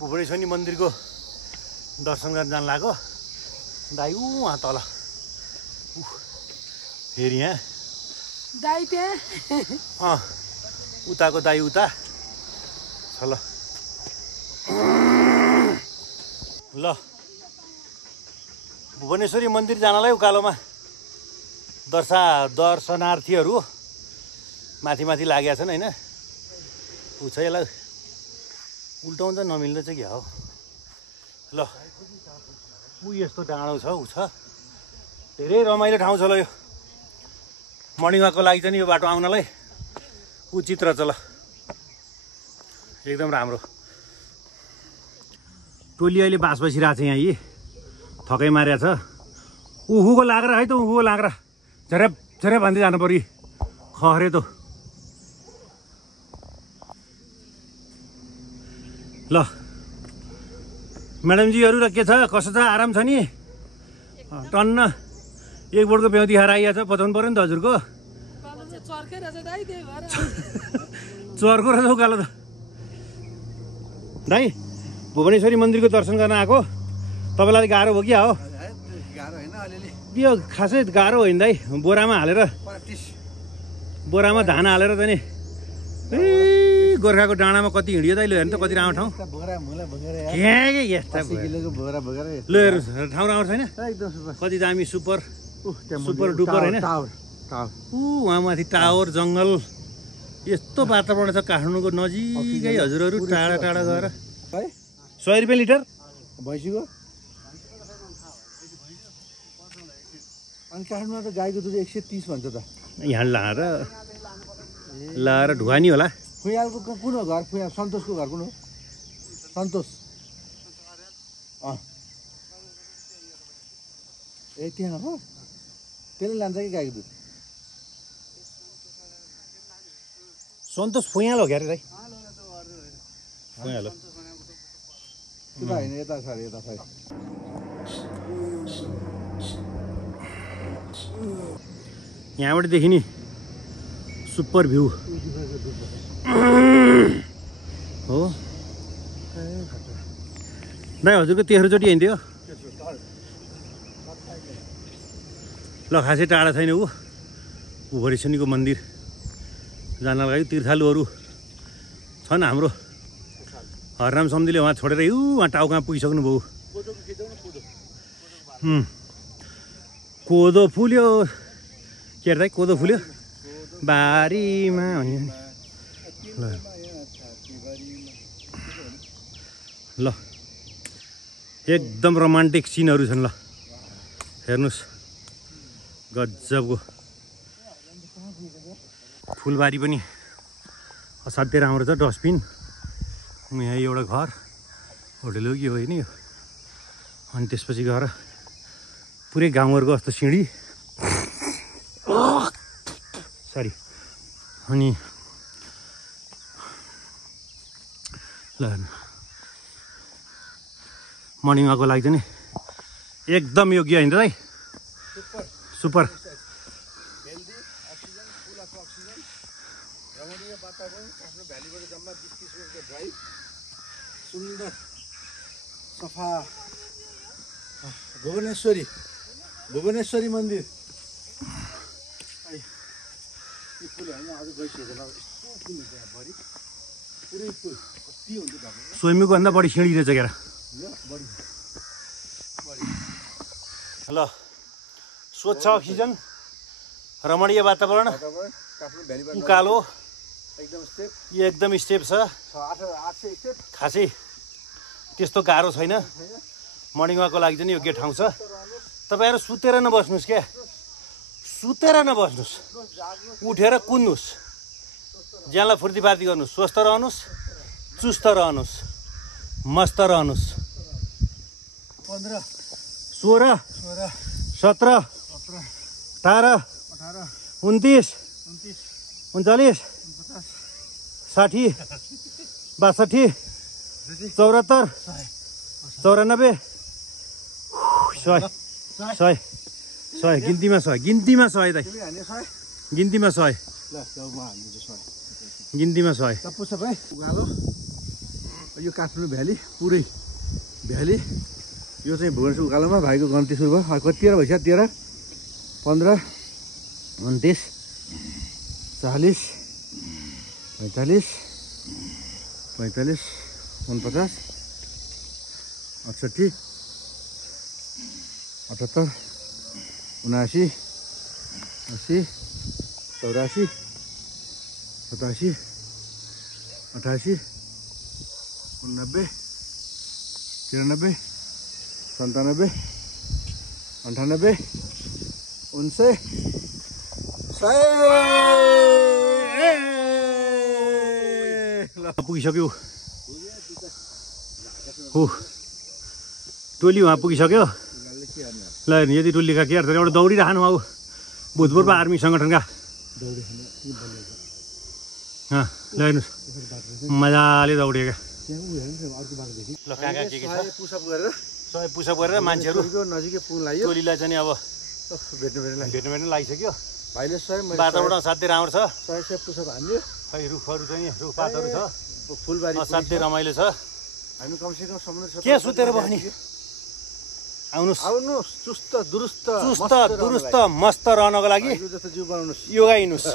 भुवनेश्वरी मन्दिरको दर्शन गर्न जान लाग्यो दाइ उहाँ तल फेरि यहाँ दाइ त्यहाँ उताको दाइ उता छ ल ल भुवनेश्वरी मन्दिर जानलाई उकालोमा दर्शनार्थीहरू माथि माथि लागेका छन् होइन ऊ छ यसलाई उल्टाउँछ नमिल्दै चाहिँ क्या हो ल ऊ यस्तो डाँडो छ ऊ छ धेरै रमाइलो ठाउँ छ ल यो मर्निङ वाकको लागि चाहिँ यो बाटो आउनलाई उचित रहेछ ल एकदम राम्रो टोली अहिले बास बसिरहेको छ यहाँ यी थकै मारेको छ उहुको लाग्रा है त उहुको लाग्रा झरेप झरेप भन्दै जानु पर्यो खरे त ल म्याडमजीहरू र के छ कसो छ आराम छ नि टन्न एक बोटको ब्याउती खाएर आइया छ पचाउनु पऱ्यो नि त हजुरको चर्को रहेछ उकालो त दाइ भुवनेश्वरी मन्दिरको दर्शन गर्न आएको तपाईँलाई गाह्रो भयो क्या हो यो खासै गाह्रो होइन दाइ बोरामा हालेर बोरामा धान हालेर त नि ए गोर्खाको डाँडामा कति हिँडियो दाइ हेर्नु त कति राम्रो ठाउँ ल हेर्नु ठाउँ राम्रो छैन कति दामी सुपर सुपर डुपर होइन उहाँ माथि टावर जङ्गल यस्तो वातावरण छ काठमाडौँको नजिकै हजुरहरू टाढा टाढा गएर 100 रुपियाँ लिटर भैँसीको अनि काठमाडौँमा त गाईको दुध 130 भन्छ त यहाँ लाएर ढुवानी होला फुयालको कुन हो घर फुयाल सन्तोषको घर कुन हो सन्तोष ए त्यहाँ हो त्यसले लान्छ कि गाईको दुध सन्तोष फुयाल हो क्यारे दाइ फुयाल हो उता होइन यता छ अरे यता छ यहाँबाट देखिने सुपर भ्यू हो दाइ हजुरको तेह्रोचोटि हिँड्थ्यो ल खासै टाढा छैन ऊ भुवनेश्वरीको मन्दिर जान लागि तीर्थालुहरू छन् हाम्रो हरराम सम्धीले उहाँ छोडेर उहाँ टाउ कहाँ पुगिसक्नु भयो कोदो फुल्यो के अरे दाइ कोदो फुल्यो बारीमा ल ल एकदम रोमान्टिक सिनहरू छन् ल हेर्नुहोस् गजबको फुलबारी पनि असाध्यै राम्रो छ डस्टबिन यहाँ एउटा घर होटेल हो कि होइन यो अनि त्यसपछि गएर पुरै गाउँहरूको जस्तो सिँढी सरी अनि ल मर्निङ वाकको लागि चाहिँ नि एकदम योग्य होइन दाइ सुपर सुन्दर सफा भुवनेश्वरी मन्दिर स्वयम्भूको भन्दा बढी सिँढी रहेछ क्या ल स्वच्छ अक्सिजन रमणीय वातावरण उकालो एकदम स्टेप छ खासै त्यस्तो गाह्रो छैन मर्निङ वाकको लागि चाहिँ योग्य ठाउँ छ तपाईँहरू सुतेर नबस्नुहोस् क्या सुतेर नबस्नुहोस् उठेर कुद्नुहोस् ज्यानलाई फुर्तीफार्ती गर्नुहोस् स्वस्थ रहनुहोस् चुस्त रहनुहोस् मस्त रहनुहोस् 15 16 17 18 29 39 60 62 74 94 100 गिन्तीमा 100 दाइ गिन्तीमा 100 गिन्तीमा 100 पुछ भाइ उकालो यो काठमाडौँ भ्याली पुरै भ्याली यो चाहिँ भुवनेश्वर उकालोमा भाइको गन्ती सुरु भयो कति 13 भइसक्यो 13 15 29 40 45 45 49 68 78 79 80 84 87 88 89 93 97 98 19 पुगिसक्यो हो टोली उहाँ पुगिसक्यो ल यदि टोलीका के अर्थ एउटा दौडिरहनु अब भूतपूर्व आर्मी सङ्गठनका ल हेर्नुहोस् मजाले दौडिएका ल कहाँ कहाँ के छ पुसअप गरेर 100 पुसअप गरेर मान्छेहरू नजिकै पुग्न लाग्यो टोलीलाई चाहिँ अब भेट्नु लागिसक्यो भाइले 100 वातावरण असाध्यै राम्रो छ 100 पुसअप हान्यो खै रुखहरू चाहिँ रुखपातहरू छ फुलबारी असाध्यै रमाइलो छ हामी कमसेकम समुद्र के सुतेर बस्ने आउनुहोस् चुस्त दुरुस्त मस्त रहनको लागि जस्तो जिउ बनाउनुहोस् योगा हिँड्नुहोस्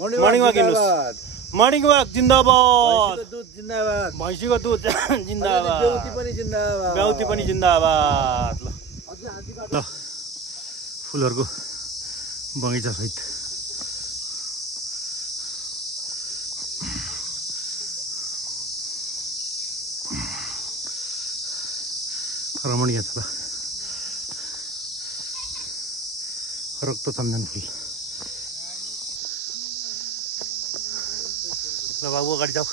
मर्निङ वाक हिँड्नुहोस् मर्निङ वाक जिन्दाबाद दुध जिन्दाबाद भैँसीको दुध जिन्दाबाद गाउती पनि जिन्दाबाद ल फुलहरूको बगैँचा सहित रमणीय छ ल रक्तचन्दन फुल ल बाबु अगाडि जाऊ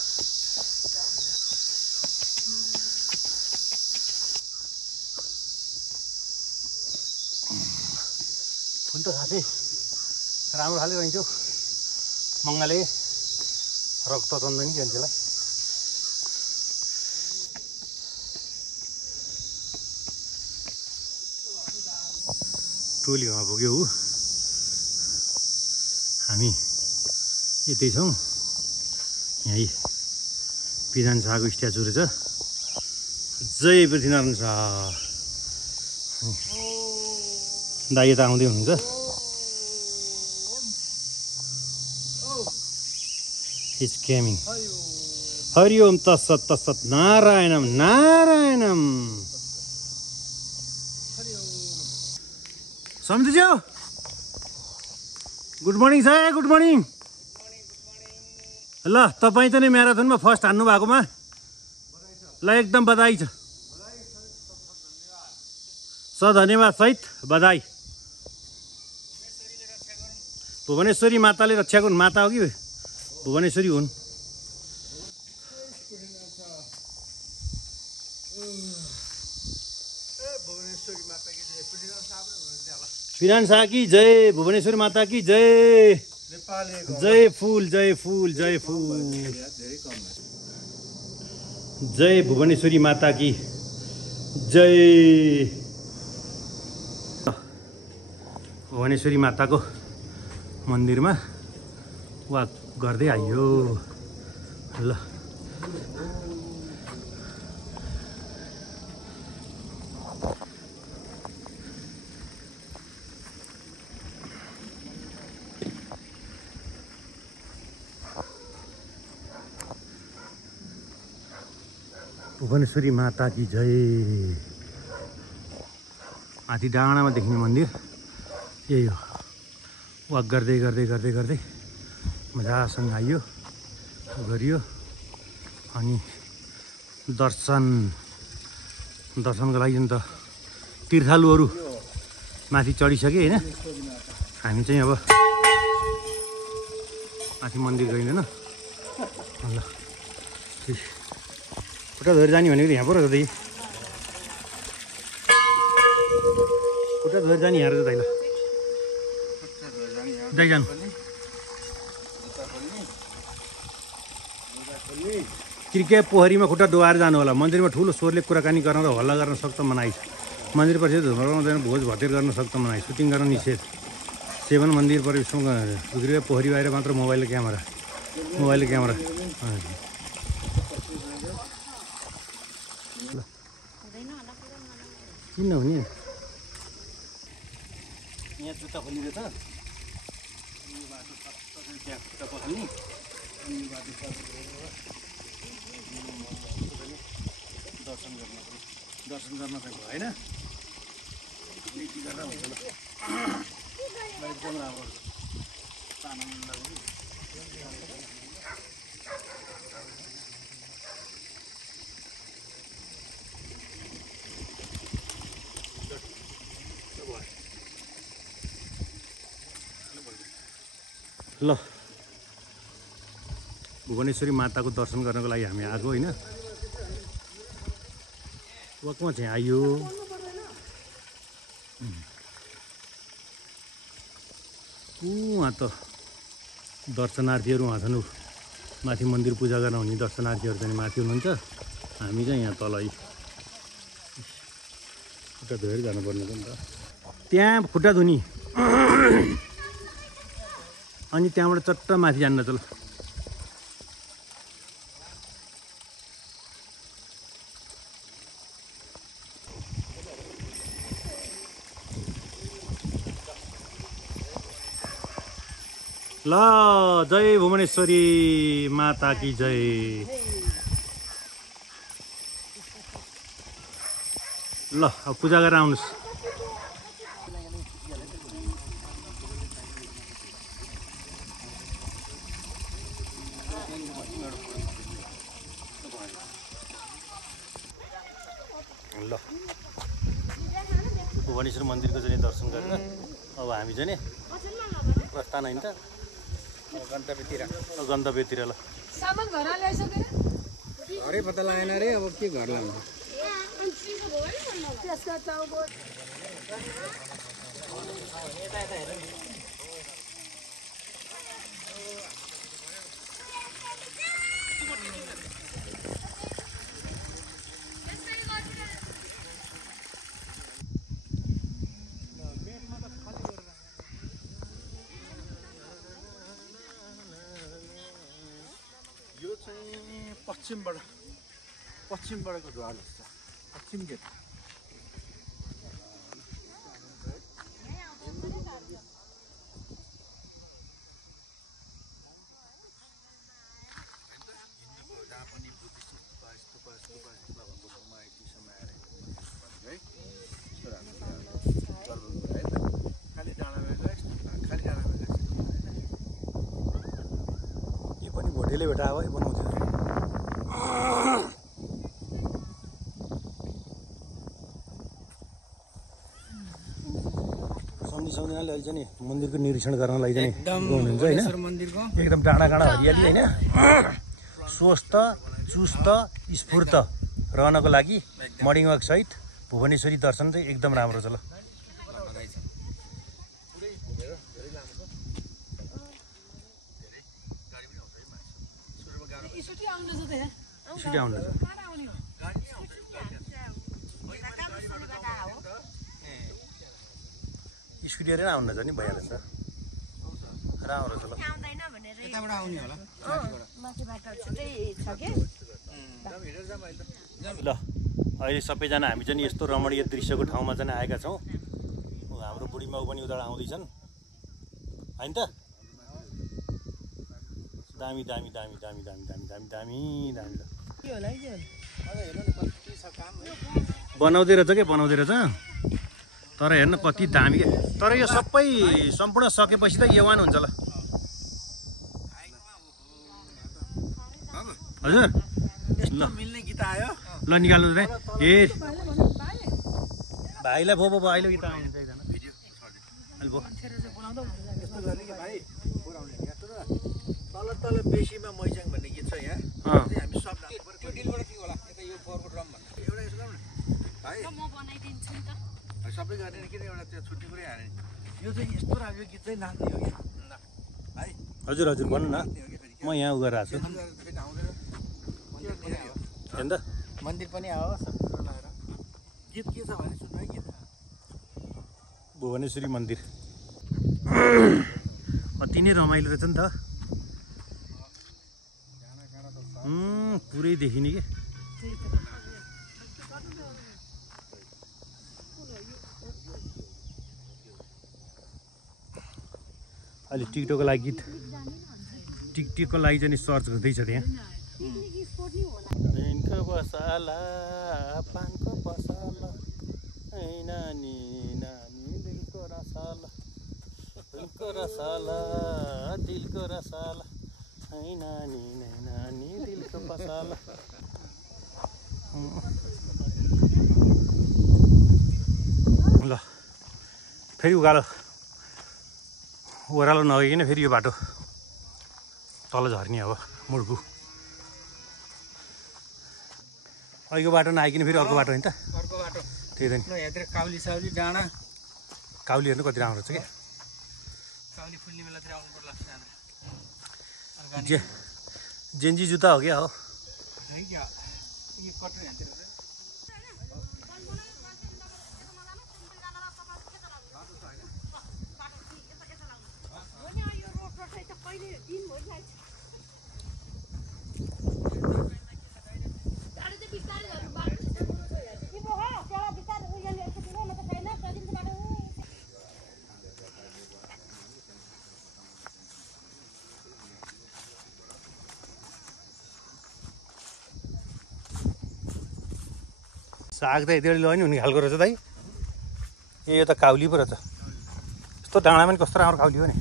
फुल त खासै राम्रो खाले रहन्छौ मङ्गले रक्तचन्दन के भन्छ यसलाई टोलीमा पुग्यो हो हामी यतै छौँ यहीँ विधान शाहको स्ट्याचु रहेछ जय पृथ्वीनारायण शाह दाइ यता आउँदै हुनुहुन्छ इज केमिङ हरिओम तत्सत तत्सत नारायणम नारायणम सम्झिज्यौ good morning sir good morning ल तपाईँ चाहिँ म्याराथनमा फर्स्ट हान्नु भएकोमा ल एकदम बधाई छ धन्यवाद सहित बधाई भुवनेश्वरी माताले रक्षा गर्नु माता हो कि भुवनेश्वरी हुन् विधान शाह की जय भुवनेश्वरी माता की जय जय फूल जय फूल जय फूल जय भुवनेश्वरी माता की जय भुवनेश्वरी माताको मन्दिरमा वाक गर्दै आइयो ल भुवनेश्वरी माता की जय माथि डाँडामा देखिने मन्दिर यही हो वाक गर्दै गर्दै गर्दै गर्दै मजासँग आइयो गरियो अनि दर्शनको लागि त तीर्थालुहरू माथि चढिसके होइन हामी चाहिँ अब माथि मन्दिर गइँदैन ल खुट्टा धोएर जाने भनेको यहाँ पो रहेछ दाइ खुट्टा धोएर जाने यहाँ रहेछ दाइ ल दाइ जानु कृपया पोखरीमा खुट्टा डुबाएर जानु होला मन्दिरमा ठुलो स्वरले कुराकानी गर्न र हल्ला गर्न सक्छ मनाइ मन्दिर पछि धुम्र हुँदैन भोज भतेर गर्न सक्छ मनाइ सुटिङ गर्न निषेध सेवन मन्दिर परिवेशमा कृपया पोखरी बाहिर मात्र मोबाइल क्यामेरा किन नहुने यहाँ जुत्ता खोलिरहेछ यो बाटो त्यहाँ खुट्टा पखाल्ने अनि यो बाटो दर्शन गर्न चाहिँ भएन यति गरेर हुन्छ ल एकदम राम्रो आनन्द ल भुवनेश्वरी माताको दर्शन गर्नको लागि हामी आएको होइन वकमा चाहिँ आयो उहाँ त दर्शनार्थीहरू उहाँ छन् माथि मन्दिर पूजा गर्न हुने दर्शनार्थीहरू चाहिँ माथि हुनुहुन्छ हामी चाहिँ यहाँ तल खुट्टा धोएर जानुपर्ने हो नि त त्यहाँ खुट्टा धुनी अनि त्यहाँबाट चट्ट माथि जान्न त ल ल जय भुवनेश्वरी माता की जय ल अब पूजा गरेर आउनुहोस् ल भुवनेश्वर मन्दिरको चाहिँ दर्शन गरेर अब हामी चाहिँ नि प्रस्थान होइन त गन्तव्यतिर ल सामान घर ल्याइसकेर घरै पत्ता लागेन रे अब के घर लान्छ त्यसका टाउको यो चाहिँ पश्चिमबाटको द्वार जस्तो पश्चिम गेट यो पनि भोटेले भेटा अब बनाउँछ सम्झिने अहिले चाहिँ नि मन्दिरको निरीक्षण गर्नलाई चाहिँ गाउनुहुन्छ होइन एकदम डाँडा काँडा हरियाली होइन स्वस्थ चुस्त स्फूर्त रहनको लागि मर्निङ वाक सहित भुवनेश्वरी दर्शन चाहिँ एकदम राम्रो छ ल सिटी आउनु स्कुटी हेरेर आउनु छ नि भइहाल्छ राम्रो छ ल यताबाट आउने होला ल अहिले सबैजना हामी चाहिँ यस्तो रमणीय दृश्यको ठाउँमा चाहिँ आएका छौँ हाम्रो बुढीमाउ पनि उता आउँदैछन् होइन त दामी दामी दामी दामी दामी दामी दामी दामी दामी ल बनाउँदै रहेछ क्या बनाउँदै रहेछ तर हेर्न कति दामी क्या तर यो सबै सम्पूर्ण सकेपछि त यवान हुन्छ ल हजुर ल मिल्ने गीत आयो ल निकाल्नु रे ए भाइलाई भो अहिले गीत आउनु चाहिँ एकजना अहिले भो यस्तो गर्ने कि भाइ तल बेसीमा मैचाङ भन्ने गीत छ यहाँ हामी सब त्यो डिलबाट के होला यता यो फोरको ड्रम भन्ने एउटा यसो गर्नु भाइ म बनाइदिन्छु नि त सबै गर्ने किन एउटा त्यो छुट्टी पुरै हाने यो चाहिँ यस्तो राम्रो गीत चाहिँ नाच्ने हो कि भाइ हजुर हजुर भन्नु न म यहाँ उ गरेर आएको छु हेर्नु त मन्दिर पनि आओ सबै कुरो लगाएर गीत के छ भने सुन्नु है गीत भुवनेश्वरी मन्दिर अति नै रमाइलो रहेछ नि त पुरै देखिने कि अहिले टिकटकको लागि गीत टिकटकको लागि चाहिँ सर्च गर्दैछ त्यहाँ पानको बसाला पानको बसाला नानी नानी दिलको रसाला दिलको रसाला दिलको रसाला नानी नानी दिलको बसाला ल फेरि उकालो ओह्रालो नगइकन फेरि यो बाटो तल झर्ने अब मुड्कु अहिलेको बाटो नआइकन फेरि अर्को बाटो होइन त अर्को बाटो त्यही त नि यहाँतिर काउली साउली डाँडा काउली हेर्नु कति राम्रो छ क्या काउली फुल्ने बेलातिर आउनु पर्ला जेन्जी जुत्ता हो क्या हो साग त यति बेला नि हुने खालको रहेछ दाइ ए यो त काउली पो रहेछ यस्तो डाँडामा नि कस्तो राम्रो काउली हो नि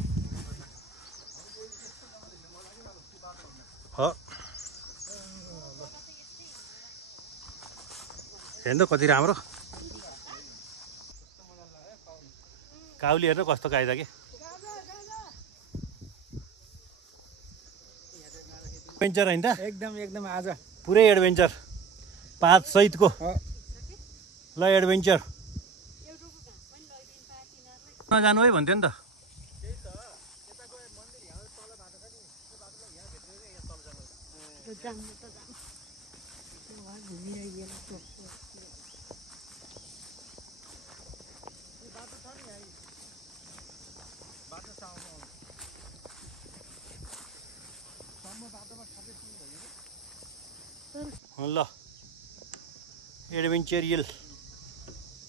हो हेर्नु त कति राम्रो काउली हेर्नु कस्तो कायदा के एडभेन्चर होइन त एकदम आज पुरै एडभेन्चर 5 सहितको ल एडभेन्चर नजानु है भन्थ्यो नि त ल एडभेन्चरियल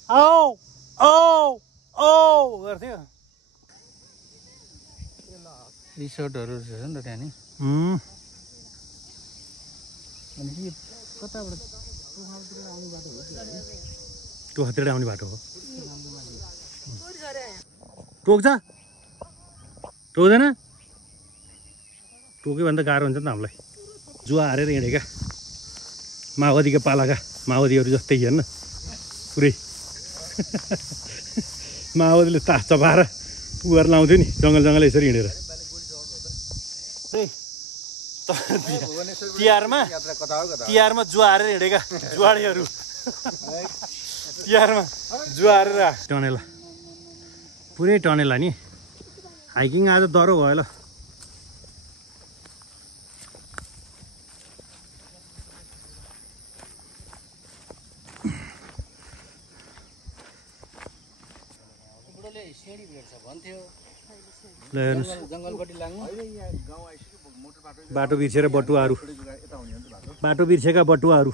औ औ औ गर्थ्यो रिसोर्टहरू छ नि त त्यहाँ नि भनेपछि कताबाट टोखातिर आउने बाटो हो टोक्छ टोक्दैन टोक्यो भने त गाह्रो हुन्छ नि त हामीलाई जुवा हारेर हिँडेका माओवादीका पालाका माओवादीहरू जस्तै हेर्न पुरै माओवादीले तास चपाएर उहरू लाउँथ्यो नि जङ्गल यसरी हिँडेर तिहारमा जुवा हारेर हिँडेका जुवाडीहरू तिहारमा जुवा हारेर टनेला पुरै टनेला नि हाइकिङ आज डह्रो भयो ल बाटो बिर्सेर बटुवाहरू बाटो बिर्सेका बटुवाहरू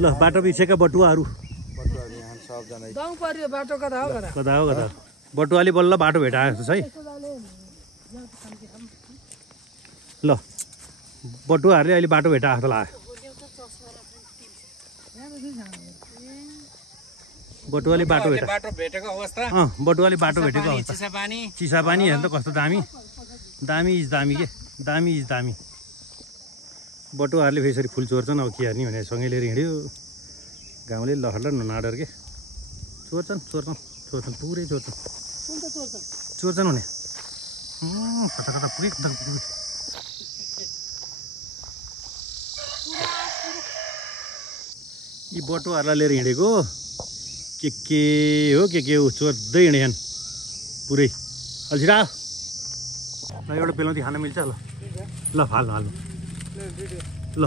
ल बाटो बिर्सेका बटुवाहरू कता हो बटुवाले बल्ल बाटो भेटाएको छ है ल बटुवाहरूले अहिले बाटो भेटाएको जस्तो लाग्यो बटुवाले बाटो भेटेको अवस्था बटुवाले बाटो भेटेको अवस्था चिसा पानी हेर्नु त कस्तो दामी दामी इज दामी के दामी इज दामी बटुवाहरूले फेरि फुल चोर्छन् अब के हेर्ने भने सँगै लिएर हिँड्यो गाउँले लहर ननाडर के चोर्छन् पुरै चोर्छन् हुने कता कता पुरै यी बटुवाहरूलाई लिएर हिँडेको के हो के हो चोर्दै हिँडेछन् पुरै अल्छिरा ल एउटा बेलाउँदी खान मिल्छ ल फाल्नु ल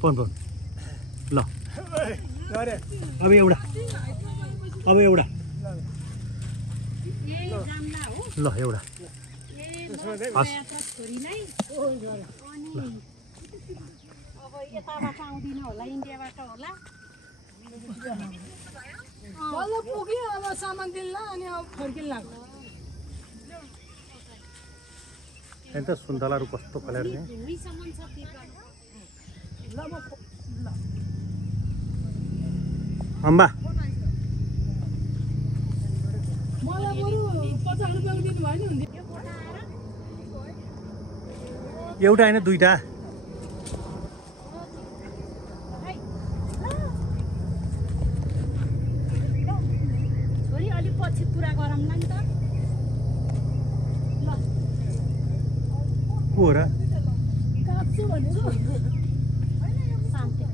फोन ल अब एउटा ल एउटा बल्ल पुग्यो अब सामान दिल्ला अनि अब फर्किन लाग्यो हैन त सुन्तलाहरू कस्तो फलेर छ ल म ल अम्बा मलाई बरु 50 रुपैयाँको दिनु भएन नि एउटा हैन दुईटा छोरी अलि पछि पुरा गरौँला नि त ल को हो र काट्छु भनेको शान्ति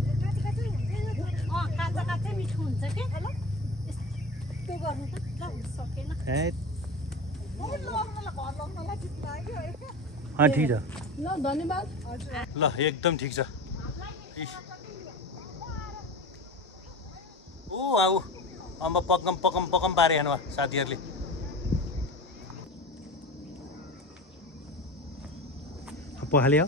काँचा काँचै मिठो हुन्छ के यस्तो गर्नु त ल सकेन ए अँ ठिक छ ल धन्यवाद ल एकदम ठिक छ ओ आऊ अम्बा पकम पकम पकम पारे हेर्नु साथीहरूले पखाल्यो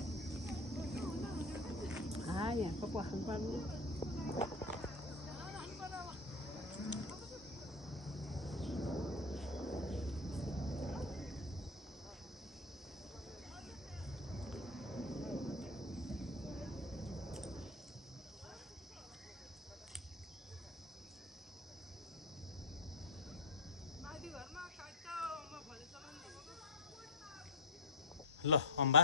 ल अम्बा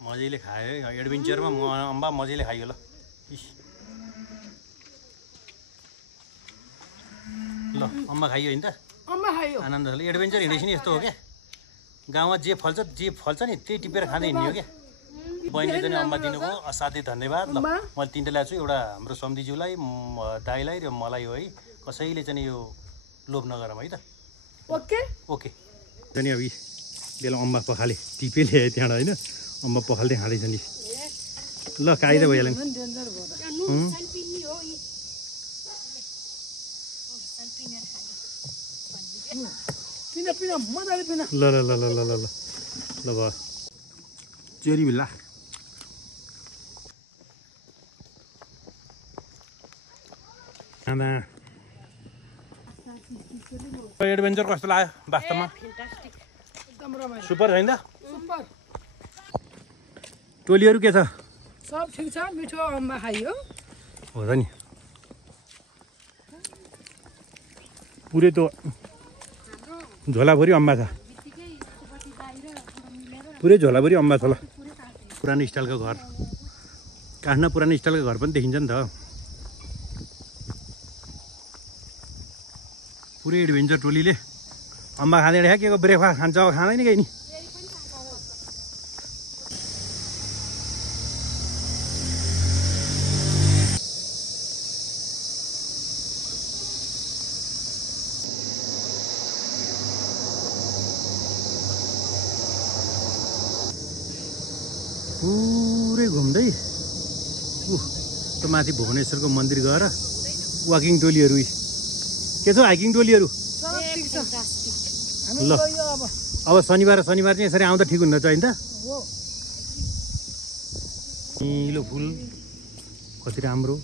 मजाले खायो है एडभेन्चरमा अम्बा मजाले खायो ल ल अम्बा खाइयो होइन त अम्मा खायो आनन्द छ एडभेन्चर हिँडेपछि नि यस्तो हो क्या गाउँमा जे फल्छ नि त्यही टिपेर खाँदै हिँड्यो क्या बहिनीले चाहिँ अम्बा दिनुभयो असाध्यै धन्यवाद ल मैले तिनवटा ल्याएको छु एउटा हाम्रो सम्धिज्यूलाई दाइलाई र मलाई हो है कसैले चाहिँ यो लोभ नगरौँ है त ओके ओके अनि अब बेला अम्बा पखाले टिपे ल्याए त्यहाँबाट होइन अम्बा पखाल्दै खाँदैछ नि ल काइदा भइहाल्यो नि पिना पिना मजाले पिना ल ल ल ल ल ल ल ल भयो चेरी बिल्ला आमा एडभेन्चर कस्तो लाग्यो वास्तवमा एकदम रमाइलो सुपर छैन त सुपर टोलीहरू के छ सब ठिक छ मिठो अम्बा खाइयो हो त नि पुरै त झोलाभरि अम्बा छ पुरै झोलाभरि अम्बा छ ल पुरानो स्टाइलको घर काठमा पुरानो स्टाइलको घर पनि देखिन्छ नि त पुरै एडभेन्चर टोलीले अम्बा खाँदै रहेछ के को ब्रेकफास्ट खान्छ अब खाँदैन केही नि पुरै घुम्दै त्यो माथि भुवनेश्वरको मन्दिर गएर वाकिङ टोलीहरू के छ हाइकिङ टोलीहरू सब ठिक छ हामी ल गयो अब अब शनिबार चाहिँ यसरी आउँदा ठिक हुन्न चाहिँ त हो निलो फुल कति राम्रो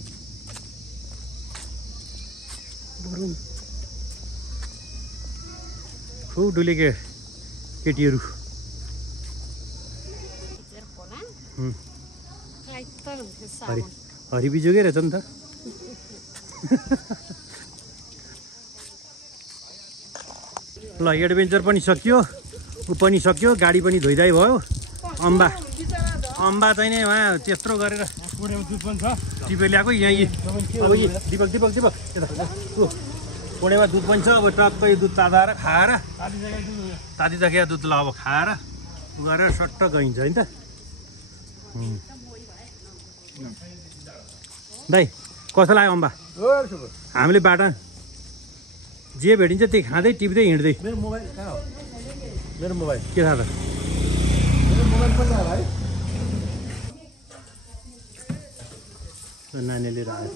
खुब डुलेको केटीहरू हरिबिजोकै रहेछ नि त ल एडभेन्चर पनि सकियो ऊ पनि सक्यो गाडी पनि धोइधाइ भयो अम्बा चाहिँ नि उहाँ त्यत्रो गरेर टिपेर ल्याएको यहाँ अब दिपक कोणेमा दुध पनि छ अब टक्कै दुध ताताएर खाएर तातिसकेको दुध ल अब खाएर गरेर सट्ट गइन्छ होइन त दाइ कस्तो लाग्यो अम्बा हामीले बाटो जे भेटिन्छ त्यही खाँदै टिप्दै हिँड्दै मेरो मोबाइल कहाँ हो मेरो मोबाइल के थाहा त मेरो मोबाइल पनि छ भाइ नानीले लिएर आयो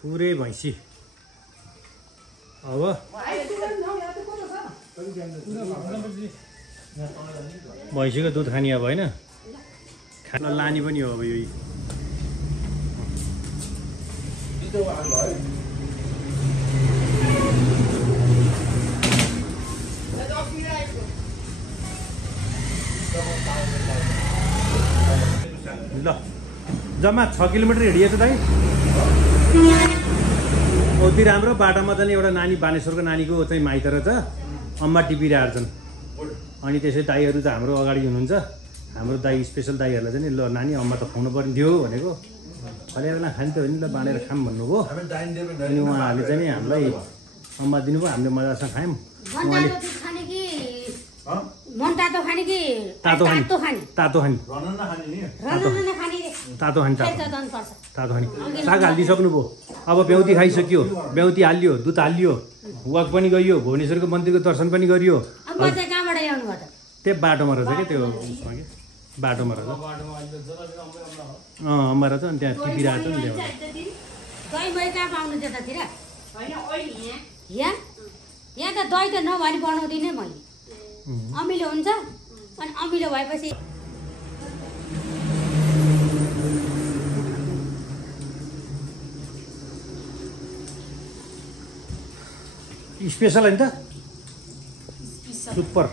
पुरै भैँसी अब भैँसीको दुध खाने अब होइन खाना लाने पनि हो अब यो ल जम्मा 6 किलोमिटर हिँडिएछ दाइ अति राम्रो बाटोमा चाहिँ एउटा नानी बानेश्वरको नानीको चाहिँ माइत रहेछ अम्मा टिपिरहेको छन् अनि त्यसै दाईहरू त हाम्रो अगाडि हुनुहुन्छ हाम्रो दाई स्पेसल दाईहरूलाई चाहिँ ल नानी अम्मा त खुवाउनु पर्ने थियो भनेको फले बेला खाने त हो नि ल बाँडेर खाऊँ भन्नुभयो अनि उहाँहरूले चाहिँ नि हामीलाई अम्मा दिनुभयो हामीले मजासँग खायौँ उहाँले तातो खाने कि तातो खाने तातो खाने तातो खाने तातो खाने साग हालिदिइसक्नुभयो अब बेहुती खाइसक्यो बेहुती हालियो दुध हालियो वाक पनि गइयो भुवनेश्वरको मन्दिरको दर्शन पनि गरियो त्यो बाटोमा रहेछ क्या त्यो उसमा कि बाटोमा रहेछ अम्मा रहेछ अनि त्यहाँ टिपिरहेको छ नि यहाँ त दही त नभए बनाउँदिनँ मैले अमिलो हुन्छ अनि अमिलो भएपछि स्पेसल होइन त सुपर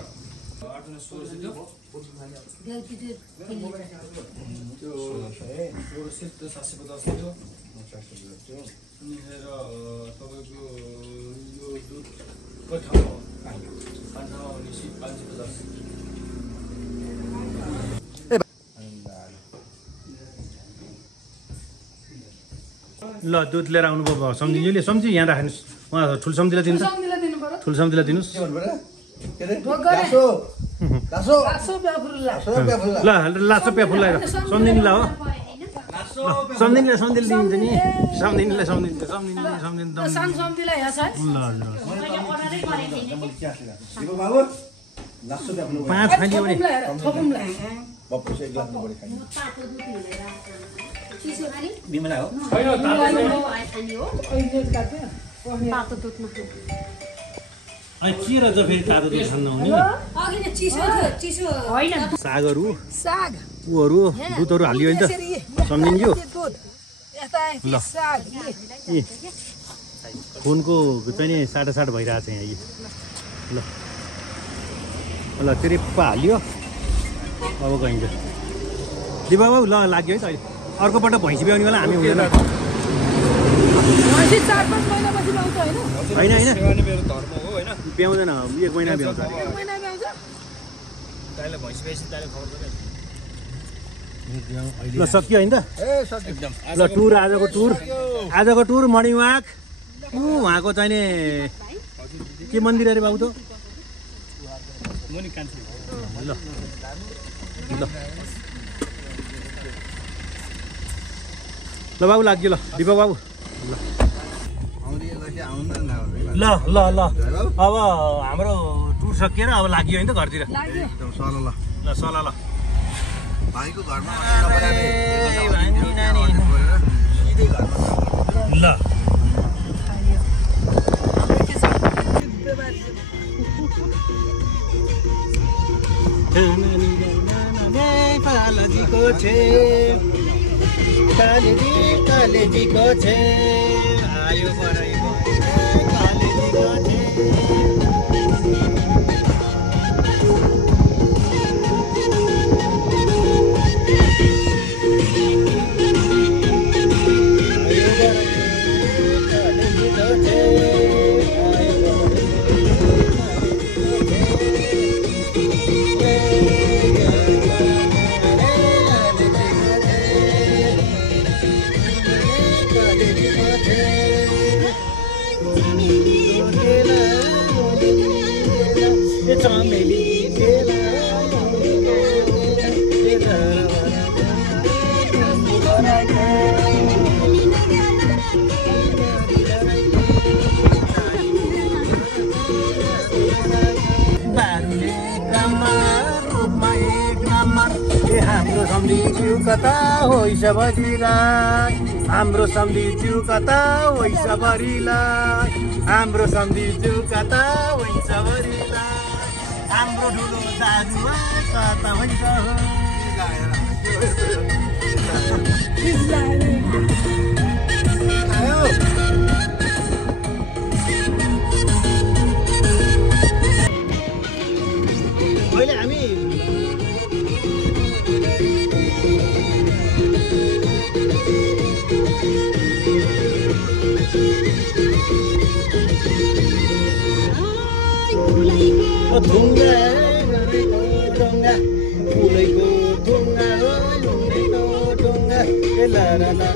ल दुध लिएर आउनुभयो सम्झिले सम्झि यहाँ राख्नुहोस् उहाँ ठुलो सम्झिलाई दिनु त ठुलो सम्झिलाई दिनुहोस् ल लासो प्याफुल लगाएर सम्झिनीलाई हो सम्झिनीलाई सम्झिले दिन्छ नि सम्झिनीलाई सम्झिन्छ पाँच खाने भने के रहेछ फेरि तातो दुध खान नहुने सागहरू ऊहरू दुधहरू हालियो नि त सम्झिन्थ्यो ल ए फोनको चाहिँ नि साटासाट भइरहेको छ यहाँ ल ल त्रिप्पा हालियो अब गइन्छ दिपा बाबु ल लाग्यो है त अहिले अर्कोपल्ट भैँसी ब्याउने बेला हामी हुँदैन होइन ब्याउँदैन 1 महिना ब्याउँछ ल सक्यो होइन त ल टुर आजको टुर मर्निङ वाक उहाँको चाहिँ नि के मन्दिर अरे बाबु त ल ल बाबु लाग्यो ल दिपक बाबु ल ल ल अब हाम्रो टुर सकिएर अब लाग्यो होइन त घरतिर ल सल ल भाइको घरमा ल कालेजीको छे आयो पढाइको कालेजीको छे हाम्रो सम्झिन्छु कता होइस भरिलाई हाम्रो सम्झिन्छु कता होइस भरिलाई हाम्रो सम्झिन्छु कता होइस भरिलाई हाम्रो ठुलो दाजुवा कता होइस हो थुङ्गा गरेको ढुङ्गा फुलेको थुङ्गा लुङ्गेको ढुङ्गा ला ला ला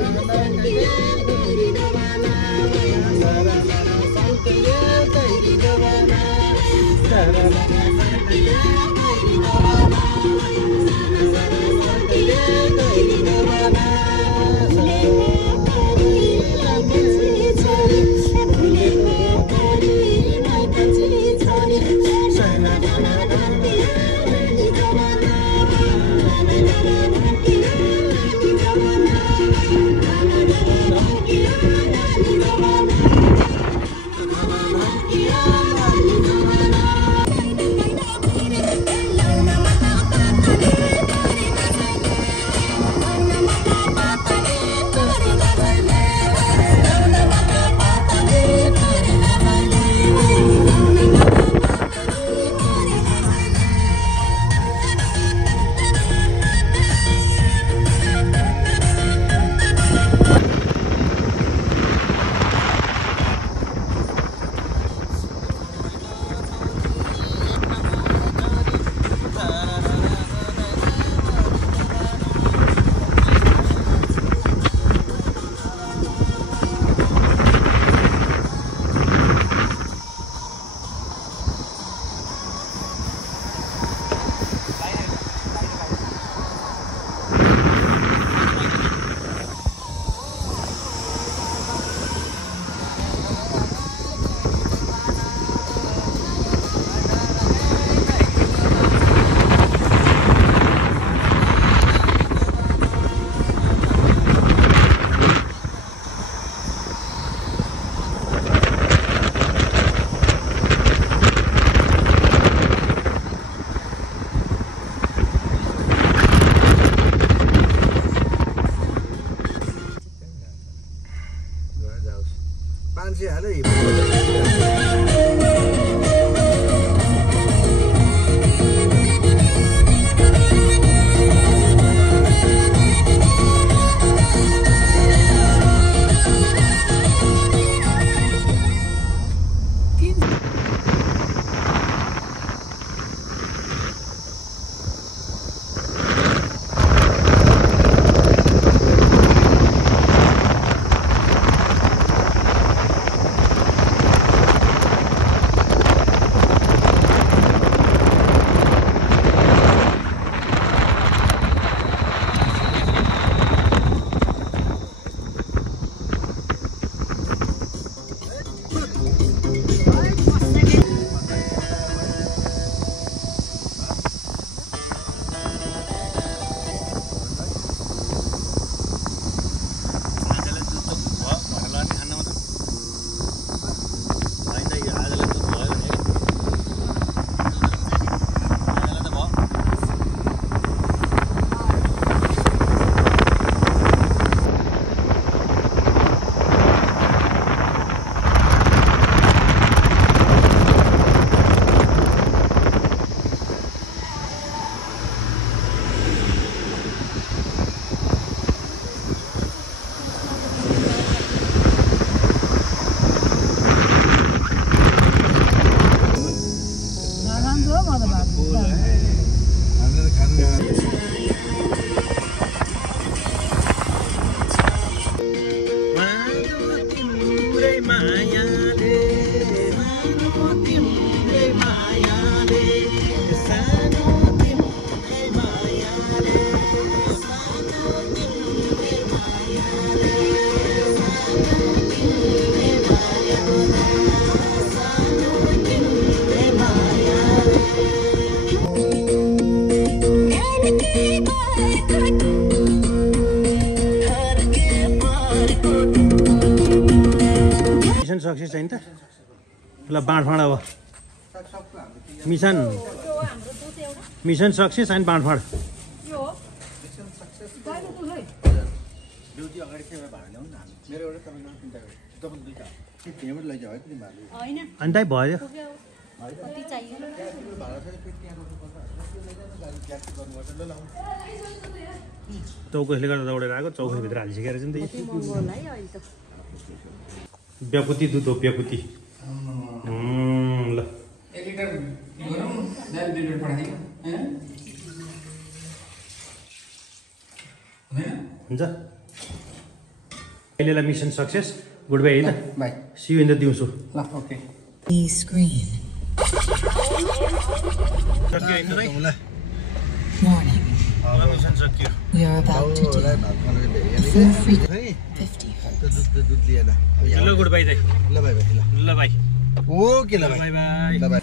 मान्छे हाले सक्सेस छैन त ल बाँडफाँड अब मिसन सक्सेस एन्ड बाँडफाँड अन्त भयो चौकसले गर्दा दौडेर आएको चौकसभित्र हालिसकेर चाहिँ त ब्याकुती दुध हो ब्याकुती ल 1 लिटर गरौँ हुन्छ अहिलेलाई मिसन सक्सेस गुड बाई होइन bye see you in the दिउँसो ल ओके Screen. सक्यो होइन भाइ Morning. मिसन सक्यो We are about to do full freedom. 50 hertz. दुध लिएन ल गुड बाई दाइ ल बाई बाई ल बाई ओके ल बाई बाई बाई ल बाई